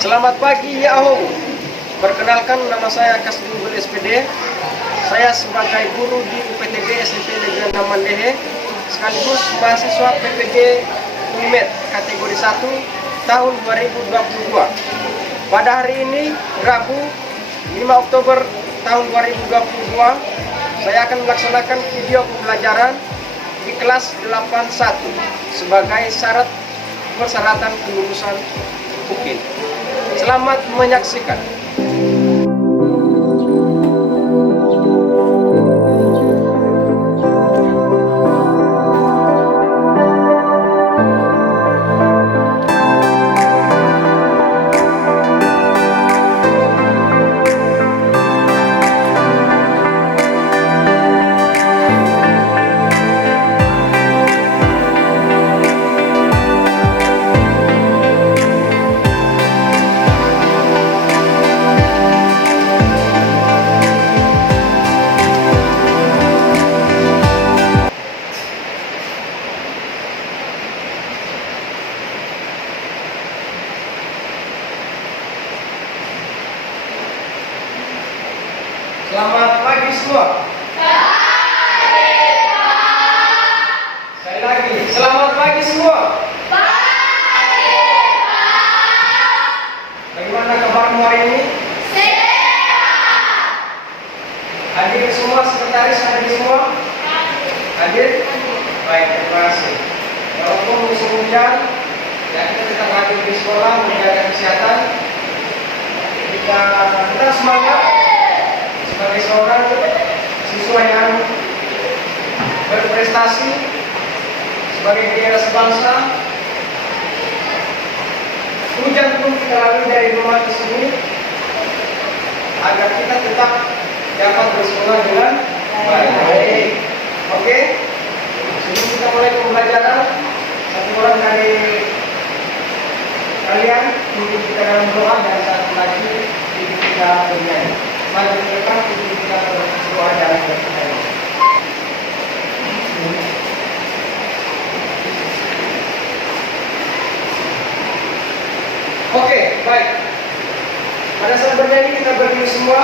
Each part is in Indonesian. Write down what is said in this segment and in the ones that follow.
Selamat pagi ya Om. Perkenalkan, nama saya Kasdul SPD. Saya sebagai guru di UPTG SMP Negeri 6 Mandehe, sekaligus mahasiswa PPG UNMED kategori 1 tahun 2022. Pada hari ini, Rabu 5 Oktober tahun 2022, saya akan melaksanakan video pembelajaran di kelas 81 sebagai syarat persyaratan kelulusan UPIN. Selamat menyaksikan. Selamat pagi semua. Pagi, Pak. Sekali lagi, selamat pagi semua. Pagi, Pak. Bagaimana kabarmu hari ini? Sehat. Hadir semua, sekretaris hadir semua? Hadir? Baik, terima kasih. Walaupun musim hujan, ya kita tetap hadir di sekolah menjaga kesehatan. Kita semangat sebagai seorang siswa yang berprestasi sebagai daerah sebangsa. Hujan pun kita lalui dari rumah ke sini agar kita tetap dapat bersekolah dengan baik. Oke? Sebelum kita mulai pembelajaran, satu orang dari kalian mungkin kita dalam doa dan satu lagi kita bernyanyi. Mari kita berdoa dalam bernyanyi. Oke, baik. Pada saat bernyanyi kita berdiri semua.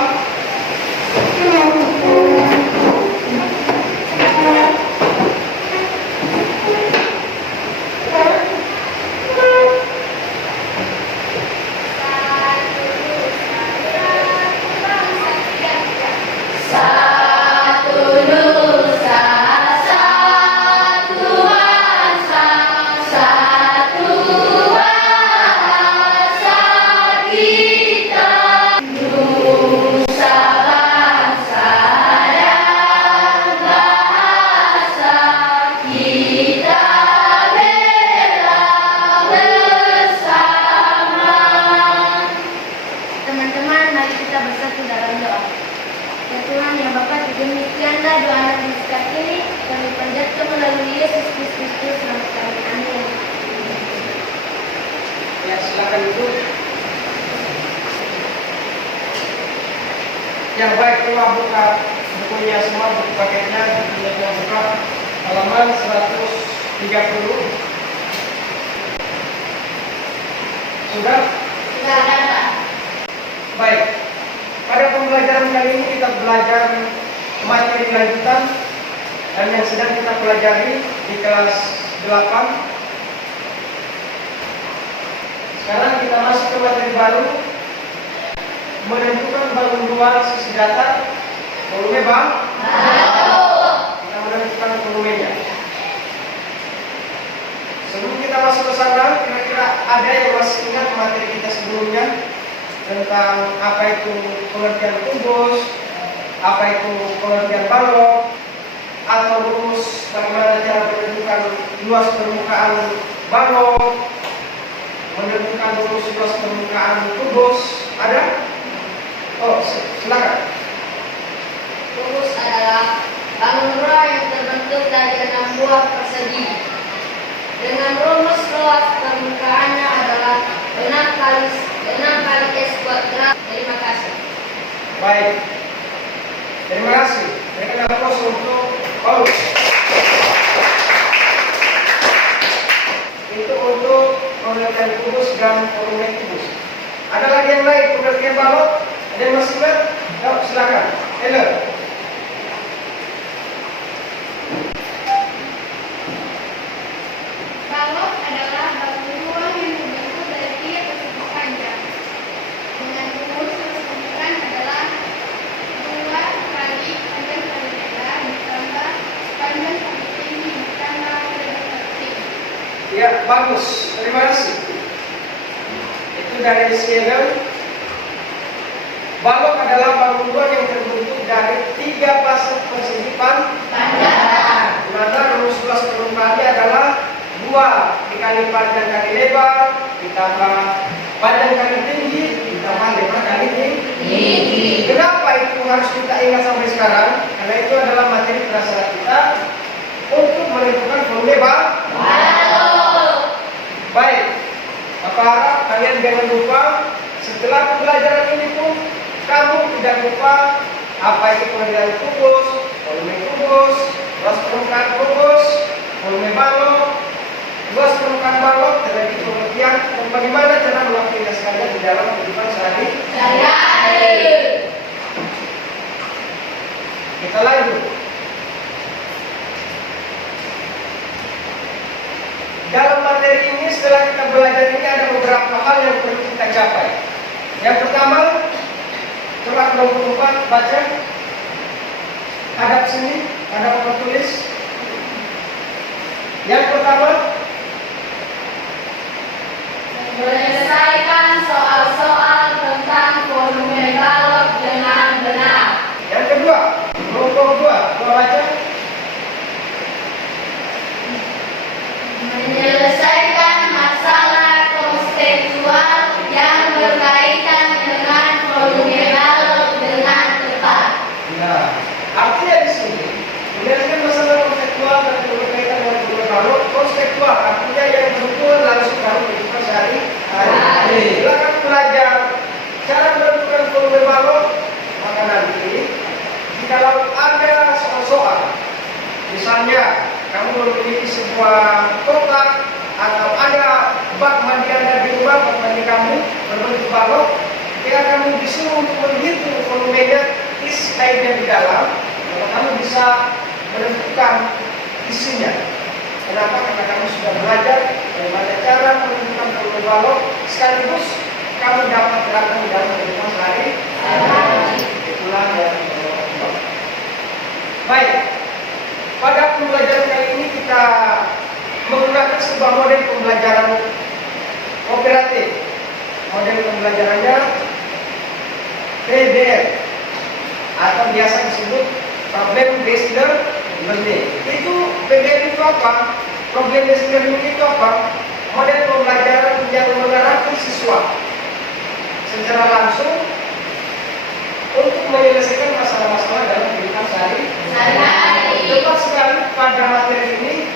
Demikianlah doa Nabi ini kami panjatkan melalui Yesus Kristus Tuhan kami. Amin. Ya, silakan ibu. Ya, baik, coba buka bukunya semua, buku paketnya, bukunya buka halaman 130. Sudah? Sudah ada. Baik. Pada pembelajaran kali ini kita belajar materi lanjutan dan yang sedang kita pelajari di kelas 8. Sekarang kita masuk ke materi baru, menentukan balon luar sisi datar, volume bang? Kita menentukan volumenya. Sebelum kita masuk ke sana, kira-kira ada yang masih ingat materi kita sebelumnya tentang apa itu pengertian kubus, apa itu pengertian balok, atau rumus bagaimana cara menentukan luas permukaan balok, menentukan rumus luas permukaan kubus. Ada? Oh, silakan. Kubus adalah balon luar yang terbentuk dari 6 buah persegi. Dengan rumus luas permukaannya adalah 6 kali S kuadrat. Terima kasih. Baik. Terima kasih. Berikan aplaus untuk Paulus. Itu untuk pengertian kubus dan volume kubus. Ada lagi yang lain pengertian balok? Ada yang masih ingat? Yuk, silakan. Hello. Balok adalah batu ruang yang terbentuk dari tiga tersebut panjang. Dengan rumus tersebutkan adalah 2 kali panjang kali lebar ditambah panjang kali tinggi ditambah lebar kali tinggi. Ya, bagus. Terima kasih. Itu dari Siegel. Balok adalah bangunan ruang yang terbentuk dari 3 pasang persegi panjang. Dimana rumus 11 permukaannya adalah 2 dikali panjang kali lebar ditambah panjang kali tinggi ditambah lebar kali tinggi. Kenapa itu harus kita ingat sampai sekarang? Karena itu adalah materi prasyarat kita untuk menentukan volume balok. Baik, Bapak harap kalian jangan lupa setelah pembelajaran ini pun kamu tidak lupa apa itu pengambilan kubus, volume kubus, luas permukaan kubus, volume balok, luas permukaan balok, terbagi pengertian dan bagaimana cara mengaplikasikannya di dalam kehidupan sehari-hari. Kita lanjut. Dalam materi ini setelah kita belajar ini ada beberapa hal yang perlu kita capai. Yang pertama, coba kelompok 4 baca. Hadap sini, ada apa tulis? Yang pertama, Menyelesaikan soal-soal tentang volume balok dengan benar. yang kedua, kelompok 2, coba baca. Menyelesaikan masalah konseptual yang berkaitan dengan volume balok dengan tepat. Nah, artinya di sini menyelesaikan masalah konseptual dan berkaitan dengan volume balok. Konseptual artinya yang betul langsung dalam kehidupan sehari-hari. Silakan belajar cara menentukan volume balok. Maka nanti di dalam ada soal-soal, misalnya kamu memiliki sebuah kotak atau ada bak mandi Anda di rumah, bak mandi kamu berbentuk balok, ketika kamu disuruh untuk menghitung volumenya, isi airnya di dalam, maka kamu bisa menentukan isinya. Kenapa? Karena kamu sudah belajar bagaimana cara menentukan volume balok, sekaligus kamu dapat terapkan di dalam kehidupan sehari-hari. Itulah yang kedua. Baik. Pada pembelajaran kali ini kita menggunakan sebuah model pembelajaran kooperatif. Model pembelajarannya PBL atau biasa disebut Problem Based Learning. Itu PBL itu apa? Problem Based Learning itu apa? Model pembelajaran yang mengarahkan siswa secara langsung untuk menyelesaikan masalah-masalah dalam kehidupan sehari-hari. Tepat sekali pada materi ini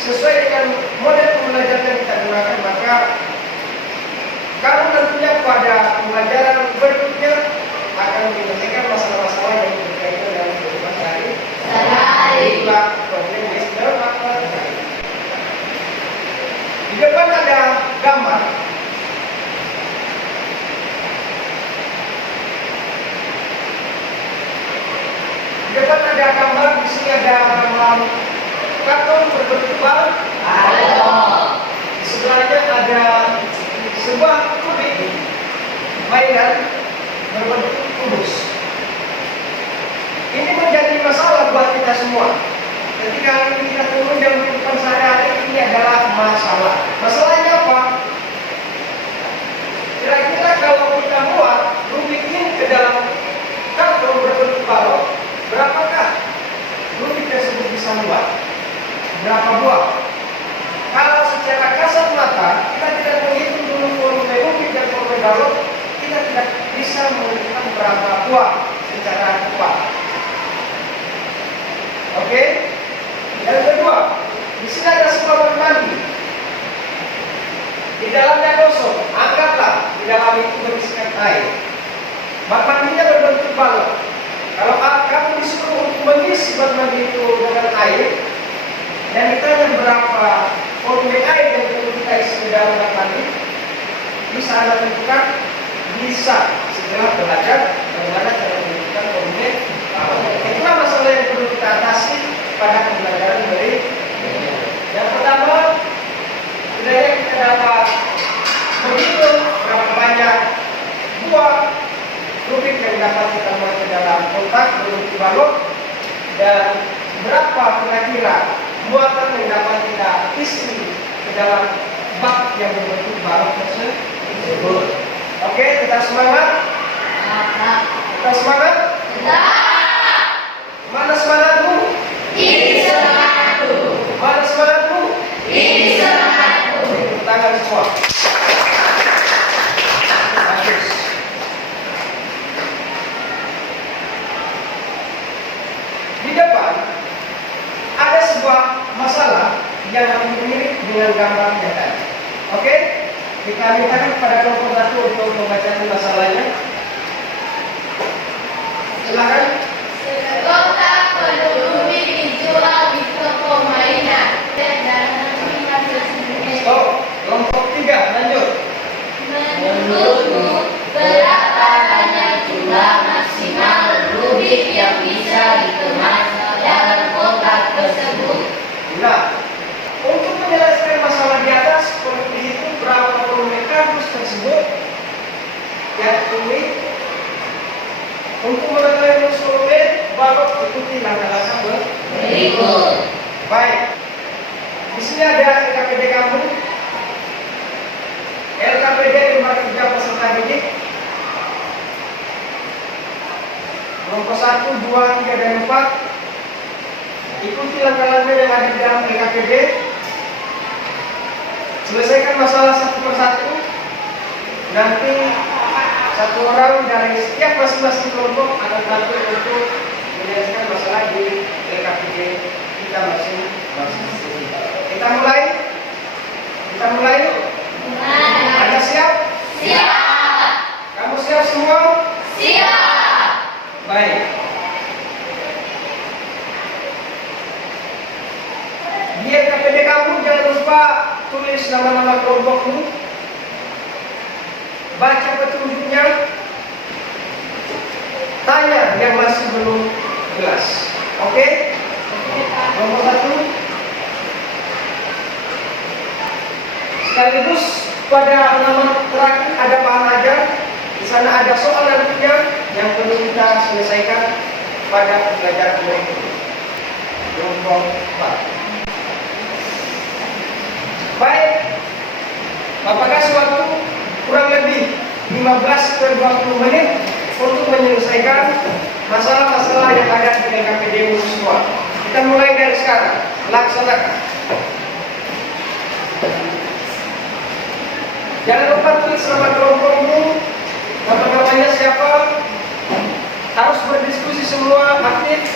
sesuai dengan model pembelajaran yang kita gunakan, maka kamu tentunya pada pembelajaran berikutnya akan menyelesaikan masalah-masalah yang berkaitan dengan kehidupan sehari-hari. Itulah problem based learning. Di depan ada gambar. Di depan ada gambar, di sini ada gambar karton berbentuk balok. Di sebelahnya ada sebuah kubik mainan berbentuk kubus. Ini menjadi masalah buat kita semua. Ketika ini kita turun dalam kehidupan sehari-hari, ini adalah masalah. Masalahnya apa? Kira-kira kalau kita muat kubik ini ke dalam karton berbentuk balok, berapakah kubik tersebut bisa muat? Berapa buah? Kalau secara kasat mata kita tidak menghitung dulu volume kubik dan volume balok, kita tidak bisa menentukan berapa buah secara tepat. Oke? Yang kedua, di sini ada sebuah bak mandi. Di dalamnya kosong. Anggaplah di dalam itu berisikan air. Bak mandinya berbentuk balok. Kalau kamu disuruh untuk mengisi bak mandi itu dengan air, dan ditanya berapa volume air yang perlu kita isi di dalam bak mandi, bisa Anda tentukan bisa segera belajar bagaimana cara menunjukkan komponen. Itulah masalah yang perlu kita atasi pada pembelajaran dari yang pertama, sebenarnya kita dapat menghitung berapa banyak buah rubik yang dapat kita buat ke dalam kotak berbentuk balok dan berapa kira-kira muatan yang dapat kita isi ke dalam bak yang berbentuk balok tersebut. Oke, kita semangat. Kita semangat. Mana semangatmu? Ini semangatku. Mana semangatmu? Ini semangatku. Tepuk tangan semua. Bagus. Di depan ada sebuah masalah yang hampir mirip dengan gambar yang tadi. Oke? Kita mintakan kepada kelompok satu untuk membacakan masalahnya. Silakan. Kotak penuh rubik dijual di toko mainan dan nanti hasil sendiri. Stop. Kelompok 3, lanjut. Menurutmu berapa banyak jumlah maksimal rubik yang bisa dikemas dalam kotak tersebut? Nah, untuk menyelesaikan masalah di atas, perlu dihitung berapa volume kardus tersebut yang ini. Untuk mengetahui rumus volume, balok ikuti langkah-langkah Berikut. Baik. Di sini ada LKPD kamu. LKPD rumah kerja peserta didik. Kelompok 1, 2, 3, dan 4. Ikuti langkah-langkah yang ada di dalam LKPD. Selesaikan masalah satu persatu. Nanti satu orang dari setiap masing-masing kelompok akan bantu untuk menyelesaikan masalah di LKPD kita masing-masing. Kita mulai. Ada siap? Siap. Kamu siap semua? Siap. Baik. Di LKPD kamu jangan lupa tulis nama-nama kelompokmu. Baca petunjuknya. Tanya yang masih belum jelas. Oke? Nomor 1. Sekaligus pada halaman terakhir ada bahan ajar. Di sana ada soal nantinya yang perlu kita selesaikan pada pembelajaran berikutnya. Kelompok 4. Baik. Bapak kasih waktu kurang lebih 15 ke 20 menit untuk menyelesaikan masalah-masalah yang ada di LKPD semua. Kita mulai dari sekarang. Laksanakan. Jangan lupa tulis nama kelompokmu, nama-namanya siapa. Harus berdiskusi semua, aktif.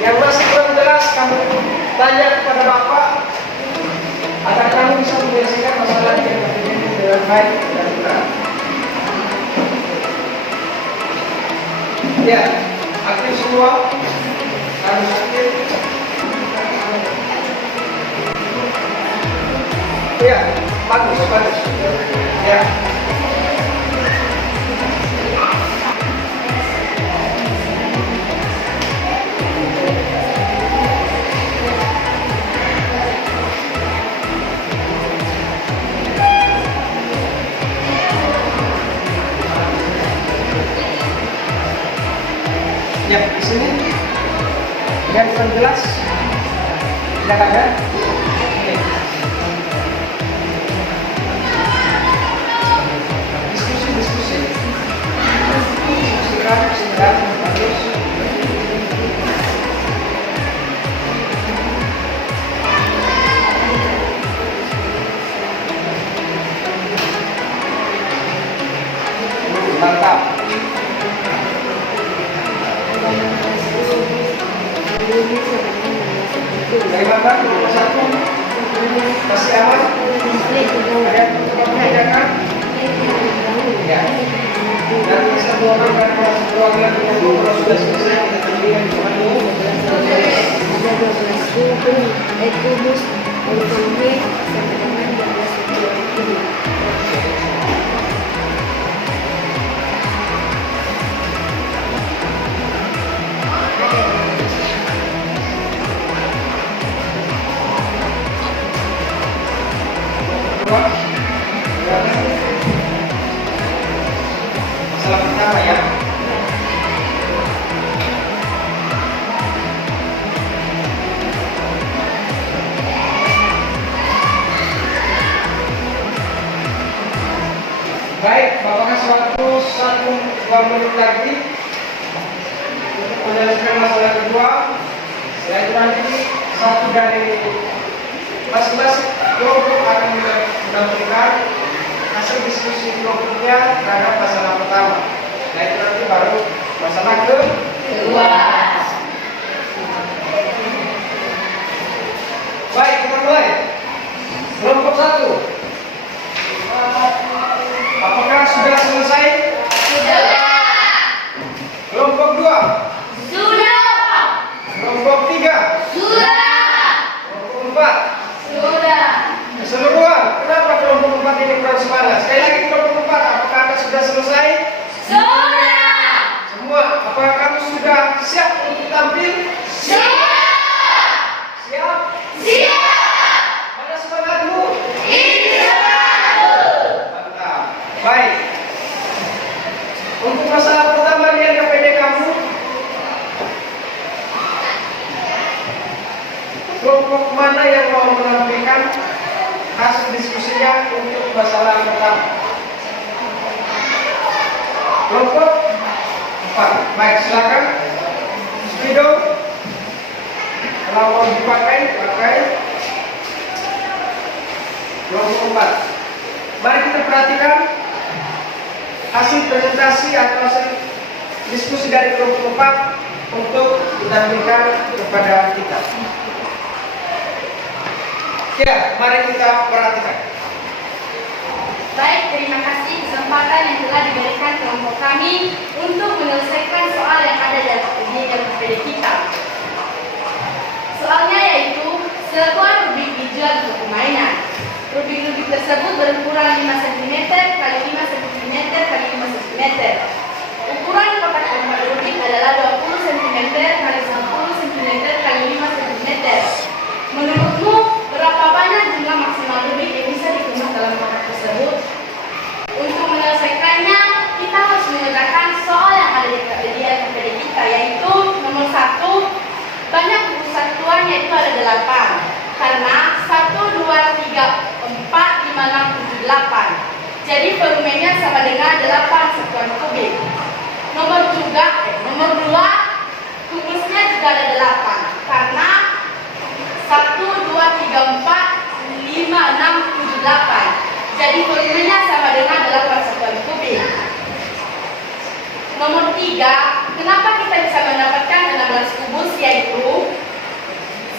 Yang masih kurang jelas kamu tanya kepada Bapak agar kamu bisa menyelesaikan masalah yang terjadi dengan baik dan benar. Ya, aktif semua. Harus aktif. Ya, bagus. Ya. Ya, di sini yang jelas tidak ada. Oke. Diskusi. Diskusikan, bagus. Mantap. Dari mana? Nomor 1. Masih aman? Ada yang perlu dikerjakan? Ya. Dan bisa orang kan masuk ruangan dengan kalau sudah selesai kita tandingkan Tuhan dulu. Ada 12 suku, ekubus, sampai dengan 12 suku. menit lagi untuk menyelesaikan masalah kedua. Setelah itu nanti satu dari masing-masing kelompok akan menampilkan hasil diskusi kelompoknya terhadap masalah pertama. Setelah itu nanti baru masalah kedua. Baik, kita mulai. Kelompok satu. Apakah sudah selesai? Sudah. Kelompok dua. Sudah. Kelompok tiga. Sudah. Kelompok empat. Sudah. Keseluruhan. Kenapa kelompok empat ini kurang semangat? Sekali lagi kelompok empat. Apakah Anda sudah selesai? Sudah. Semua. Apakah kamu sudah siap untuk tampil? Siap. Siap. Siap. Mana semangatmu? Mantap. Baik. Untuk masalah pertama lihat KPD kamu. Kelompok mana yang mau menampilkan hasil diskusinya untuk masalah pertama? Kelompok 4. Baik, silakan. Spidol. Kalau mau dipakai, pakai. Kelompok 4. Mari kita perhatikan hasil presentasi atau hasil diskusi dari kelompok 4 untuk ditampilkan kepada kita. Ya, mari kita perhatikan. Baik, terima kasih kesempatan yang telah diberikan kelompok kami untuk menyelesaikan soal yang ada dalam KPD kita. Soalnya yaitu sebuah rubik dijual untuk permainan. Rubik-rubik tersebut berukuran 5 cm x 5 cm x 5 cm. Ukuran kotak empat rubik adalah 20 cm x 10 cm x 5 cm. Menurutmu, berapa banyak jumlah maksimal rubik yang bisa dikemas dalam kotak tersebut? Untuk menyelesaikannya, kita harus mengerjakan soal yang ada di KPD kita, yaitu nomor 1, banyak buku satuan yaitu ada 8. Karena 1, 2, 3, 4, 5, 6, 7, 8. Jadi volumenya sama dengan 8 satuan kubik. Nomor 2, kubusnya juga ada 8. Karena 1, 2, 3, 4, 5, 6, 7, 8. Jadi volumenya sama dengan 8 satuan kubik. Nomor 3, kenapa kita bisa mendapatkan 16 kubus, yaitu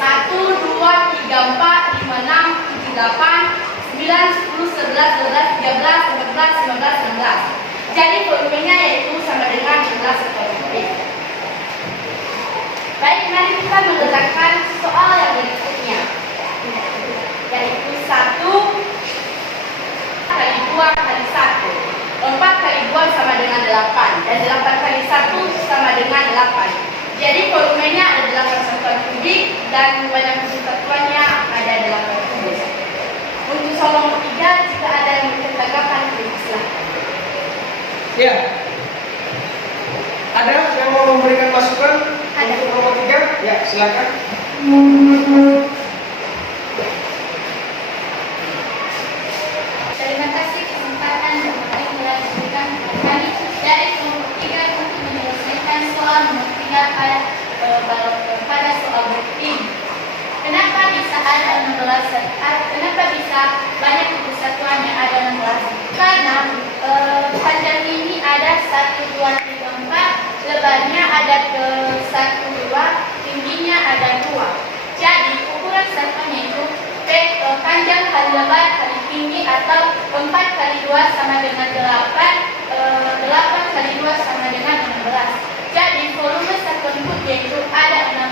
1, 2, 3, 4, 5, 6, 7, 8, 9, 10, 11, 12, 13, 14, 15, 16. Jadi volumenya yaitu sama dengan 16 satuan kubik. Baik, mari kita mengerjakan soal yang berikutnya, yaitu 1 kali 2 kali 1. 4 kali 2 sama dengan 8, dan 8 kali 1 sama dengan 8. Jadi volumenya ada 8 satuan kubik dan banyak kubus satuannya ada 8 kubus. Untuk soal nomor 3, jika ada yang memiliki tanggapan, silakan. Ya. Ada yang mau memberikan masukan untuk nomor 3? Ya, silakan. Terima kasih kesempatan yang telah diberikan kepada kami dari kelompok 3 untuk menyelesaikan soal nomor 3 pada soal berikut. Kenapa bisa ada 16? Kenapa bisa banyak buku satuan yang ada 16? Karena panjang ini ada 1, 2, 3, 4, lebarnya ada ke 1, 2, tingginya ada 2. Jadi ukuran satuannya itu panjang kali lebar kali tinggi, atau 4 kali 2 sama dengan 8, 8 kali 2 sama dengan 16. Jadi volume satuan kubik yaitu ada 16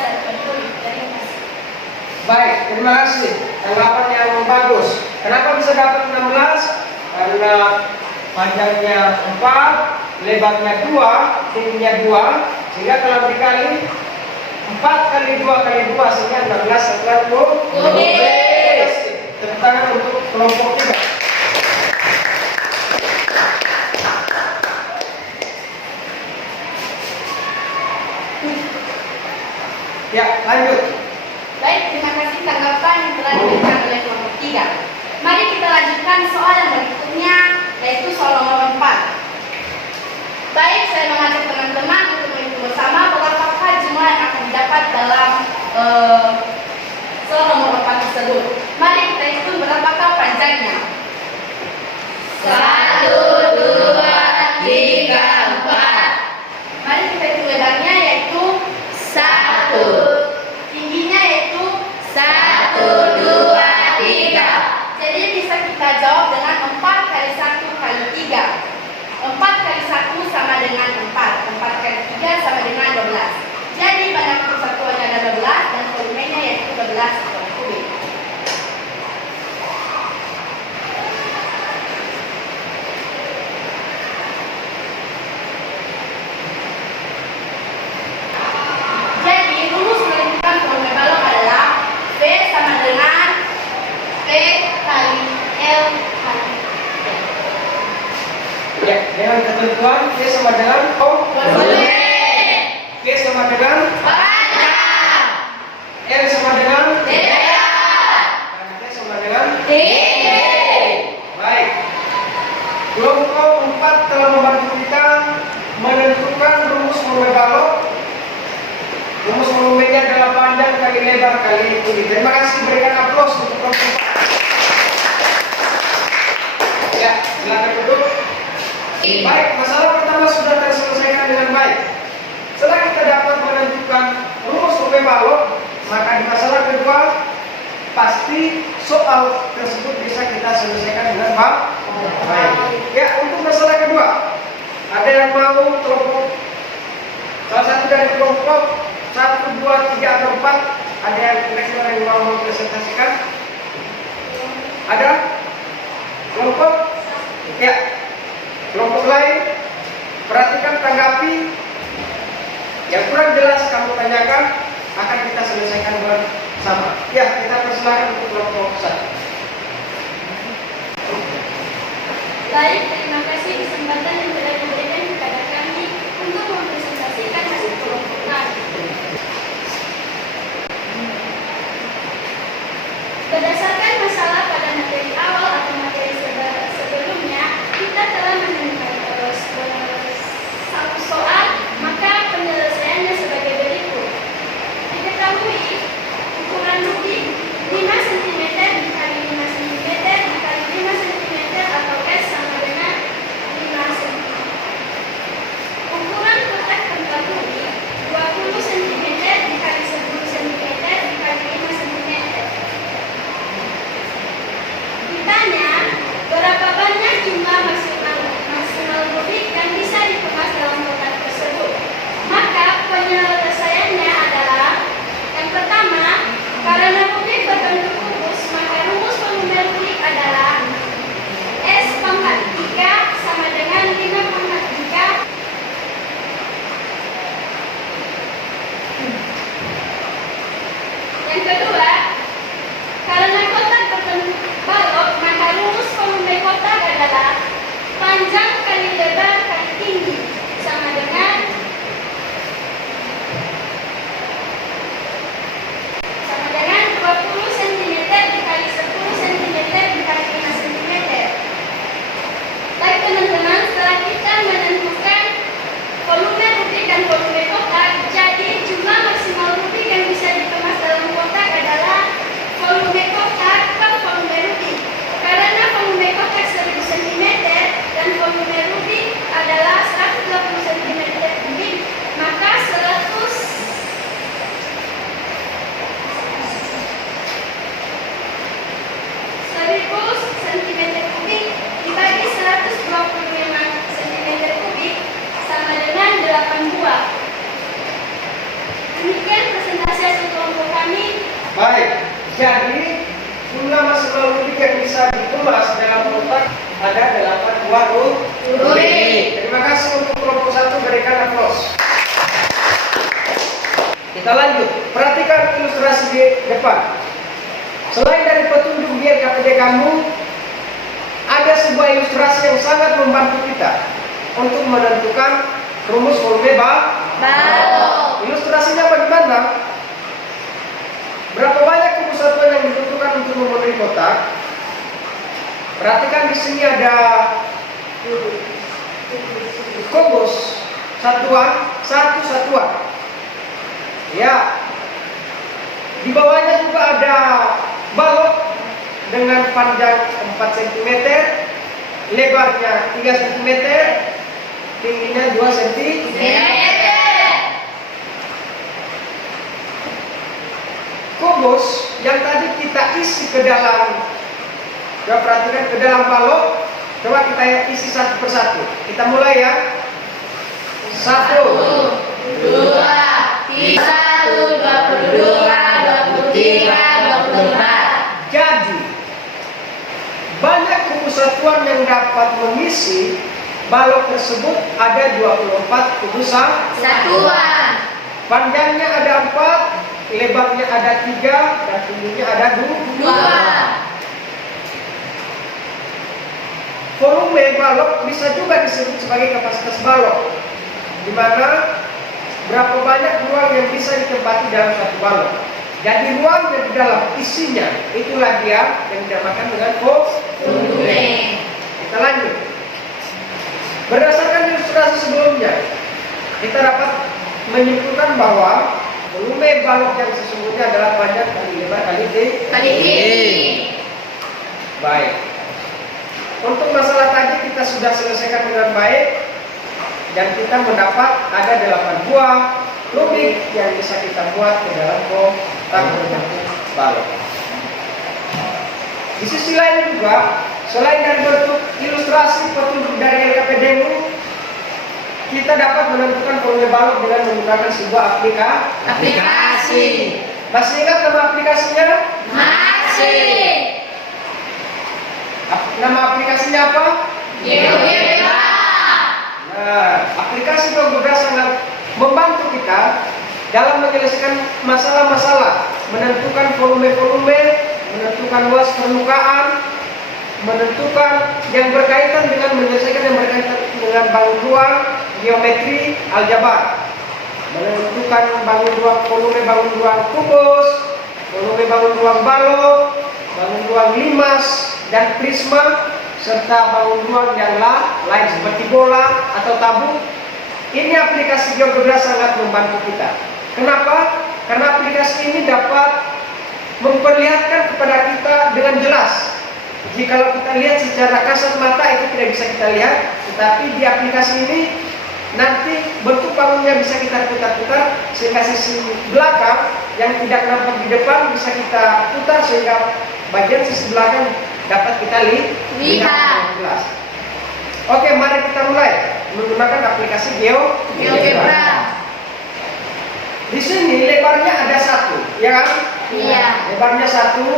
satuan kubik. Terima kasih. Baik, terima kasih. Tanggapan yang bagus. Kenapa bisa dapat 16? Karena panjangnya 4, lebarnya 2, tingginya 2, sehingga kalau dikali 4 kali 2 kali 2 sehingga 16 satuan kubik. Tepuk tangan untuk kelompok 3. Ya, lanjut. Baik, terima kasih tanggapan yang telah diberikan oleh kelompok 3. Mari kita lanjutkan soal yang berikutnya, yaitu soal nomor 4. Baik, saya mengajak teman-teman untuk menghitung bersama berapakah jumlah yang akan didapat dalam soal nomor 4 tersebut. Mari kita hitung berapakah panjangnya. 1, 2, 3, 4. Mari kita hitung lebarnya, yaitu 1. Tingginya yaitu 1, 2, 3. Jadi bisa kita jawab dengan 4 kali 1 kali 3. 4 kali 1 sama dengan 4. 4 kali 3 sama dengan 12. Jadi pada persatuannya ada 12 dan volumenya yaitu 12 kubik. Jadi rumus menentukan volume balon adalah V sama dengan P kali L kali T. Ya, dengan ketentuan P sama dengan Volume P sama dengan panjang L sama dengan lebar dan T sama dengan tinggi. baik. Kelompok 4 telah membantu kita menentukan rumus volume balon. Rumus volumenya adalah panjang kali lebar kali tinggi. Terima kasih, berikan aplaus untuk kelompok 4. Ya, silakan duduk. Baik, masalah pertama sudah terselesaikan dengan baik. Setelah kita dapat menentukan rumus volume balon, maka di masalah kedua pasti soal tersebut bisa kita selesaikan dengan baik. Ya, untuk masalah kedua, ada yang mau kelompok salah satu dari kelompok 1, 2, 3 atau 4, ada yang kira-kira yang mau mempresentasikan? Ada? Kelompok? Ya. Kelompok lain, perhatikan, tanggapi. Yang kurang jelas kamu tanyakan, akan kita selesaikan bersama. Ya, kita persilakan untuk kelompok 1. Baik, terima kasih kesempatan yang telah diberikan kepada kami untuk mempresentasikan hasil kelompok kami. Berdasarkan masalah pada materi awal atau materi sebelumnya, kita telah menemukan satu soal, maka penyelesaiannya sebagai berikut. Diketahui ukuran rubik 5 cm dikali 5 cm dikali 5 cm atau S sama dengan 5 cm. Ukuran kotak tempat rubik 20 cm dikali 10 cm dikali 5 cm. Ditanya, berapa banyak jumlah maksimal rubik yang bisa dikemas dalam kotak tersebut? Maka penyelesaiannya adalah yang pertama, karena rubik berbentuk kubus, maka rumus volume rubik adalah S pangkat 3 sama dengan 5 pangkat 3. Yang kedua, karena kotak berbentuk balok, maka rumus volume kotak adalah panjang kali lebar kali tinggi sama dengan 20 cm dikali 10 cm dikali 5 cm. Baik teman-teman, setelah kita menentukan volume rubik dan volume kotak, jadi jumlah maksimal rubik yang bisa dikemas dalam kotak adalah volume kotak per volume rubik. Karena volume kotak 1000 cm dan volume rubik adalah 120 cm kubik, maka 1000 cm kubik dibagi 125 cm kubik sama dengan 8 buah. Demikian presentasi hasil kelompok kami. Baik, jadi jumlah maksimal rubik yang bisa dikemas dalam kotak ada 8 buah rubik. Terima kasih untuk kelompok 1, berikan aplaus. Kita lanjut, perhatikan ilustrasi di depan. Selain dari petunjuk di KPD kamu, ada sebuah ilustrasi yang sangat membantu kita untuk menentukan rumus volume balon. Ilustrasinya bagaimana? Berapa banyak kubus satuan yang dibutuhkan untuk memenuhi kotak? Perhatikan di sini ada Kubus satuan, satu satuan. Ya. Di bawahnya juga ada balok dengan panjang 4 cm, lebarnya 3 cm, tingginya 2 cm. Kubus yang tadi kita isi ke dalam, coba perhatikan ke dalam balok, coba kita isi satu persatu. Kita mulai ya. 1, 2, 31, 22, 23, 24. Jadi banyak kubus satuan yang dapat mengisi balok tersebut ada 24 kubus Satuan. Panjangnya ada 4, lebarnya ada 3, dan tingginya ada 2. 2. Volume balok bisa juga disebut sebagai kapasitas balok, di mana berapa banyak ruang yang bisa ditempati dalam satu balok. Jadi ruang yang di dalam isinya itulah dia yang dinamakan dengan volume. Kita lanjut. Berdasarkan ilustrasi sebelumnya, kita dapat menyimpulkan bahwa volume balok yang sesungguhnya adalah panjang kali lebar kali tinggi. Baik. Untuk masalah tadi kita sudah selesaikan dengan baik, dan kita mendapat ada 8 buah rubik yang bisa kita buat ke dalam kotak berbentuk balok. Di sisi lain juga, selain dari bentuk ilustrasi petunjuk dari LKPDmu, kita dapat menentukan volume balok dengan menggunakan sebuah Aplikasi. Masih ingat nama aplikasinya? Masih. Nama aplikasinya apa? GeoGebra. Nah, aplikasi GeoGebra sangat membantu kita dalam menyelesaikan masalah-masalah, menentukan volume-volume, menentukan luas permukaan, menentukan yang berkaitan dengan menyelesaikan yang berkaitan dengan bangun ruang, geometri, aljabar, menentukan bangun ruang volume, bangun ruang kubus, volume bangun ruang balok, bangun ruang limas dan prisma, serta bangun ruang yang lain seperti bola atau tabung. Ini aplikasi GeoGebra sangat membantu kita. Kenapa? Karena aplikasi ini dapat memperlihatkan kepada kita dengan jelas. Jikalau kita lihat secara kasat mata itu tidak bisa kita lihat, tetapi di aplikasi ini nanti bentuk bangunnya bisa kita putar-putar sehingga sisi belakang yang tidak nampak di depan bisa kita putar sehingga bagian sisi belakang dapat kita lihat dengan jelas. Oke, mari kita mulai menggunakan aplikasi GeoGebra. Di sini lebarnya ada 1, ya kan? Iya. Lebarnya 1,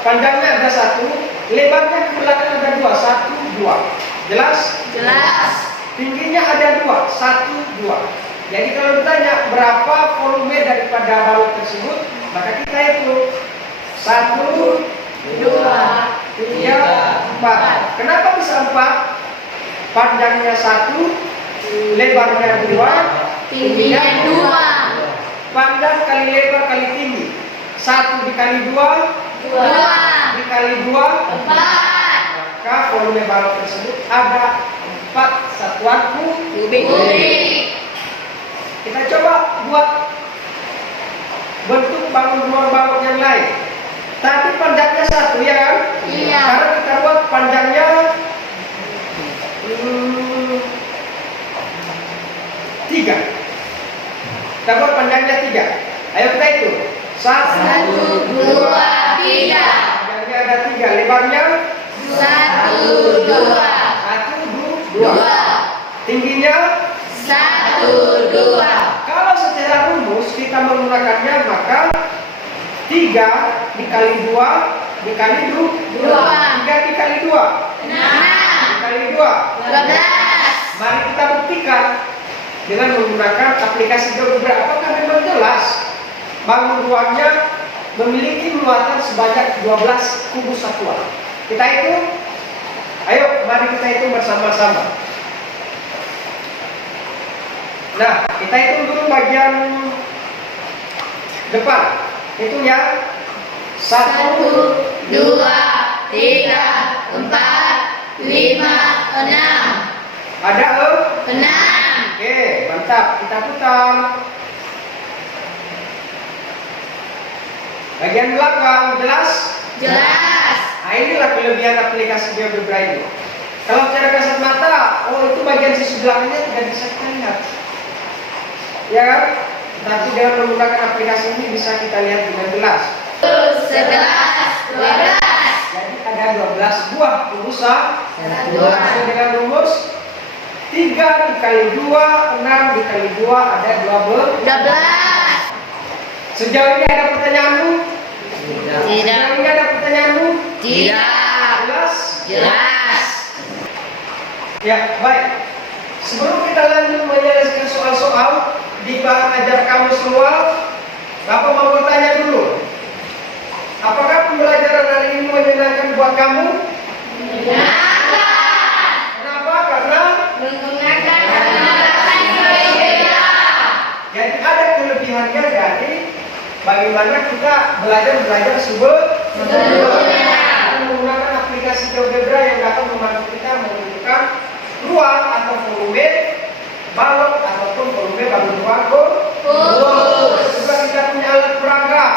panjangnya ada 1, lebarnya ke belakang ada 2, 1, 2. Jelas? Jelas. Tingginya ada 2, 1, 2. Jadi kalau ditanya berapa volume daripada balok tersebut, maka kita hitung 1, 2, 3, 4. Kenapa bisa 4? Panjangnya 1, lebarnya 2, Tingginya 2. Panjang kali lebar kali tinggi. 1 dikali 2, 2 dikali 2, 4. maka volume balok tersebut ada 4 satuan kubik. Kita coba buat bentuk bangun ruang balok yang lain. Tadi panjangnya 1, ya kan? Iya. Sekarang kita buat panjangnya 3. Kita buat panjangnya 3. Ayo kita hitung. 1, 1, 2, 3. Panjangnya ada 3, lebarnya 1, 2. 1, 2. Tingginya 1, 2. kalau secara rumus kita menggunakannya maka 3 dikali 2 dikali 2. 3 dikali 2 6. dikali 2. 12. Mari kita buktikan dengan menggunakan aplikasi GeoGebra. Apakah memang jelas bangun ruangnya memiliki muatan sebanyak 12 kubus satuan? Kita hitung. Ayo, mari kita hitung bersama-sama. Nah, kita hitung dulu bagian depan. Hitung ya. 1, 1, 2, 3, 4, 5, 6. Ada 6. Oke, mantap. Kita putar. Bagian belakang jelas? Jelas. Nah, inilah kelebihan aplikasi GeoGebra ini. Kalau secara kasat mata, oh itu bagian sisi belakangnya tidak bisa kita lihat. Ya kan? Tapi dengan menggunakan aplikasi ini bisa kita lihat dengan jelas. 11, 12. Jadi ada 12 buah pulsa. Sesuai dengan rumus 3 dikali 2, 6 dikali 2 ada 12. 12. Sejauh ini ada pertanyaanmu? Tidak. Sejauh ini ada pertanyaanmu? Tidak. Jelas? Jelas. Ya, baik. Sebelum kita lanjut menyelesaikan soal-soal di bahan ajar kamu semua, Bapak mau bertanya dulu. Apakah pembelajaran hari ini menyenangkan buat kamu? Kenapa? Karena Menggunakan aplikasi GeoGebra. jadi ada kelebihannya dari bagaimana kita belajar sebelumnya. Menggunakan aplikasi GeoGebra yang dapat membantu kita menentukan ruang atau volume balok ataupun volume balon ruang khusus. Juga kita punya alat perangkat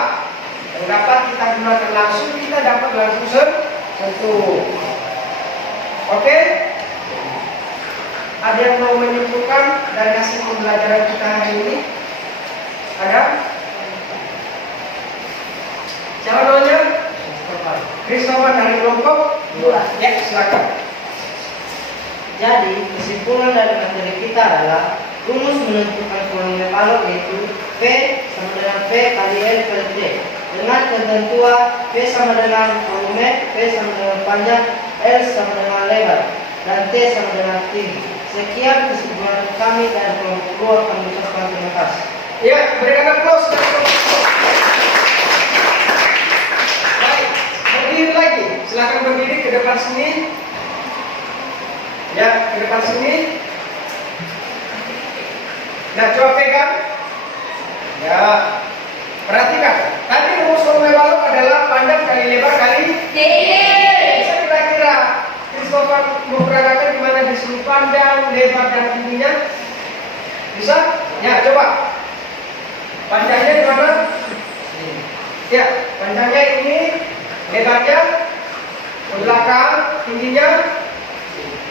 yang dapat kita gunakan langsung, kita dapat langsung sentuh. Oke? Ada yang mau menyimpulkan dari hasil pembelajaran kita hari ini? Ada? Siapa namanya? Christopher dari Lombok. Ya, silakan. Jadi, kesimpulan dari materi kita adalah rumus menentukan volume balok yaitu V sama dengan V kali L per T. Dengan ketentuan V sama dengan volume, V sama dengan panjang, L sama dengan lebar, dan T sama dengan tinggi. Sekian kesimpulan kami dari kelompok 2 kami ucapkan terima kasih. Ya, berikan aplaus. Baik, berdiri lagi. Silakan berdiri ke depan sini. Ya, ke depan sini. Nah, coba pegang. Ya, perhatikan. Tadi rumus volume balok adalah panjang kali lebar kali Tinggi. Bisa kira-kira Christopher memperagakan di mana disuruh panjang, lebar, dan tingginya? Bisa? Ya, coba. Panjangnya di mana? Ya, panjangnya ini, lebarnya ke belakang, tingginya.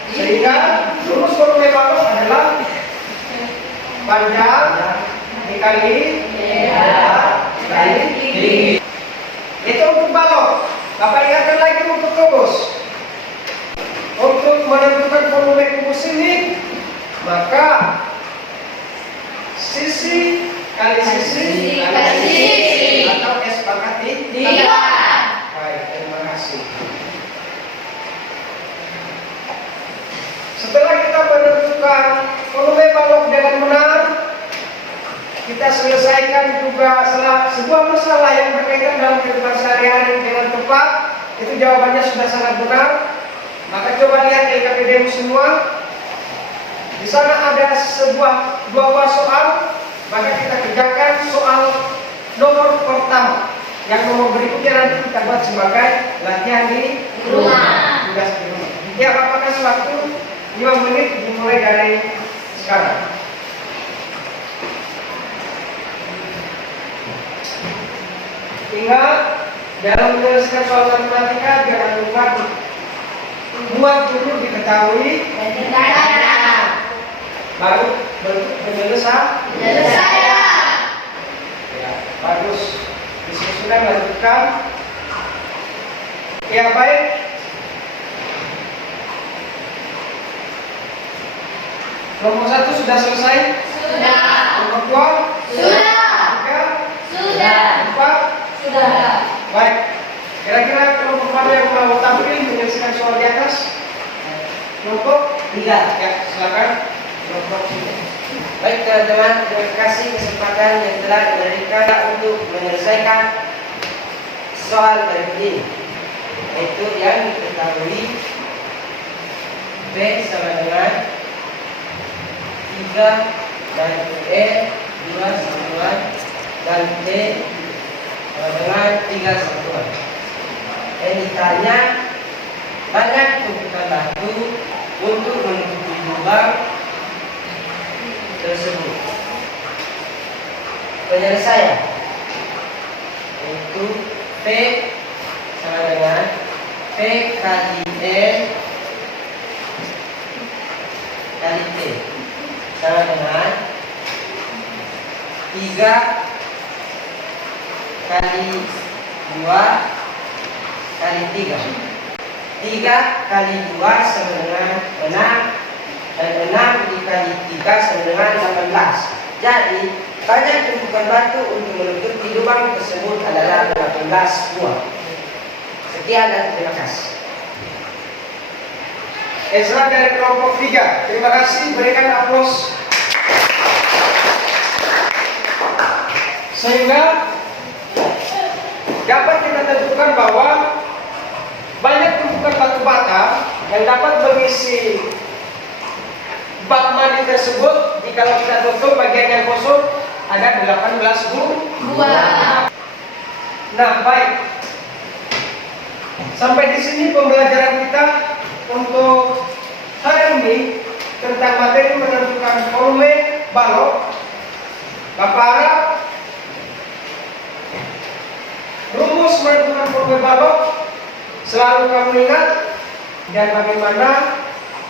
Sehingga rumus volume balok adalah panjang dikali lebar kali tinggi. Itu untuk balok. Bapak ingatkan lagi untuk kubus. Untuk menentukan volume kubus ini, maka sisi kali sisi Kali sisi. atau S pangkat Tiga. Baik, terima kasih. Setelah kita menentukan volume balok dengan benar, kita selesaikan juga sebuah masalah yang berkaitan dalam kehidupan sehari-hari dengan tepat. Itu jawabannya sudah sangat benar. Maka coba lihat LKPD semua. Di sana ada dua buah soal. Maka kita kerjakan soal nomor pertama. Yang nomor berikutnya nanti kita buat sebagai latihan di Rumah. tugas di rumah. Ya, Bapak kasih waktu 5 menit dimulai dari sekarang. Ingat, dalam menyelesaikan soal matematika jangan lupa buat dulu diketahui baru menyelesaikan. Ya, bagus. Diskusikan, lanjutkan. Ya, baik. Nomor 1 sudah selesai? Sudah. Nomor 2? Sudah. 3? Sudah. 4? Sudah. Baik. Kira-kira kelompok mana yang mau tampil menyelesaikan soal di atas? Kelompok 3. Ya, silakan. Kelompok 3. Baik teman-teman, terima kasih kesempatan yang telah diberikan untuk menyelesaikan soal berikut ini. Yaitu yang diketahui B sama dengan 3 dan E 2 satuan dan T sama dengan 3 satuan. Yang ditanya banyak tumpukan batu untuk menutupi lubang tersebut. Penyelesaian yaitu P sama dengan P kali N kali T sama dengan 3 kali 2 kali 3. 3 kali 2 sama dengan 6 dan 6 dikali 3 sama dengan 18. Jadi banyak tumpukan batu untuk menutupi lubang tersebut adalah 18 buah. Sekian dan terima kasih. Ezra dari kelompok 3. Terima kasih, berikan aplaus. Sehingga dapat kita tentukan bahwa banyak tumpukan batu bata yang dapat mengisi bak mandi tersebut. Jika kita tutup bagian yang kosong ada 18 buah. Nah, baik. Sampai di sini pembelajaran kita untuk hari ini tentang materi menentukan volume balok. Bapak harap rumus menentukan volume balok selalu kamu ingat dan bagaimana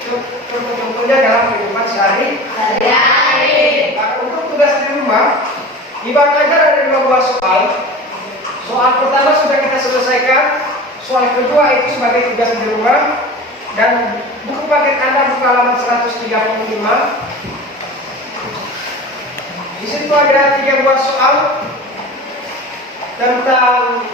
contoh-contohnya dalam kehidupan sehari-hari. Nah, untuk tugas di rumah, Ibarat ajar ada 15 soal. Soal pertama sudah kita selesaikan. Soal kedua itu sebagai tugas di rumah. Dan buku paket Anda buka halaman 135. Di situ ada 3 buah soal tentang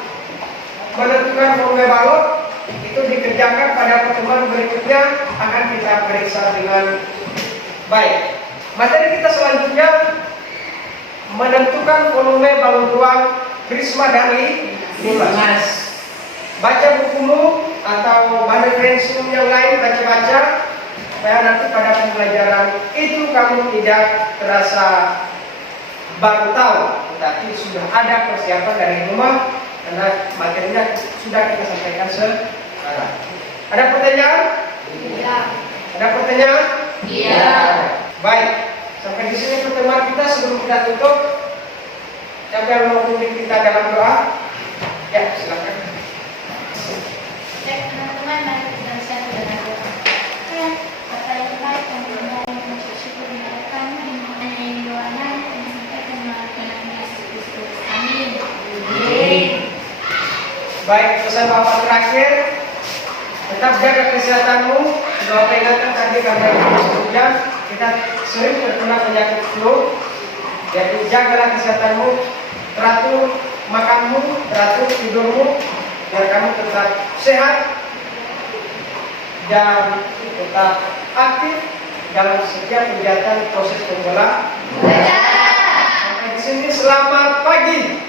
menentukan volume balok. Itu dikerjakan pada pertemuan berikutnya, akan kita periksa dengan baik. Materi kita selanjutnya menentukan volume balon ruang prisma dan limas. Baca bukumu atau bahan referensi yang lain, baca-baca supaya nanti pada pembelajaran itu kamu tidak terasa baru tahu, tetapi sudah ada persiapan dari rumah karena materinya sudah kita sampaikan sekarang. Ada pertanyaan? Iya. Ada pertanyaan? Iya. Baik, sampai di sini pertemuan kita. Sebelum kita tutup, siapa yang mau memimpin kita dalam doa? Ya, silakan. Baik teman-teman, mari kita bersatu dalam doa. Bapa yang baik, kami mohon bersyukur kepada kamu di mana yang doanya kami sampaikan melalui nama Yesus Kristus. Amin. Baik, pesan Bapak terakhir, tetap jaga kesehatanmu. Bapak ingatkan tadi karena hujan kita sering terkena penyakit flu. Jadi jagalah kesehatanmu, teratur makanmu, teratur tidurmu, biar kamu tetap sehat dan tetap aktif dalam setiap kegiatan proses pembelajaran. Sampai di sini, selamat pagi.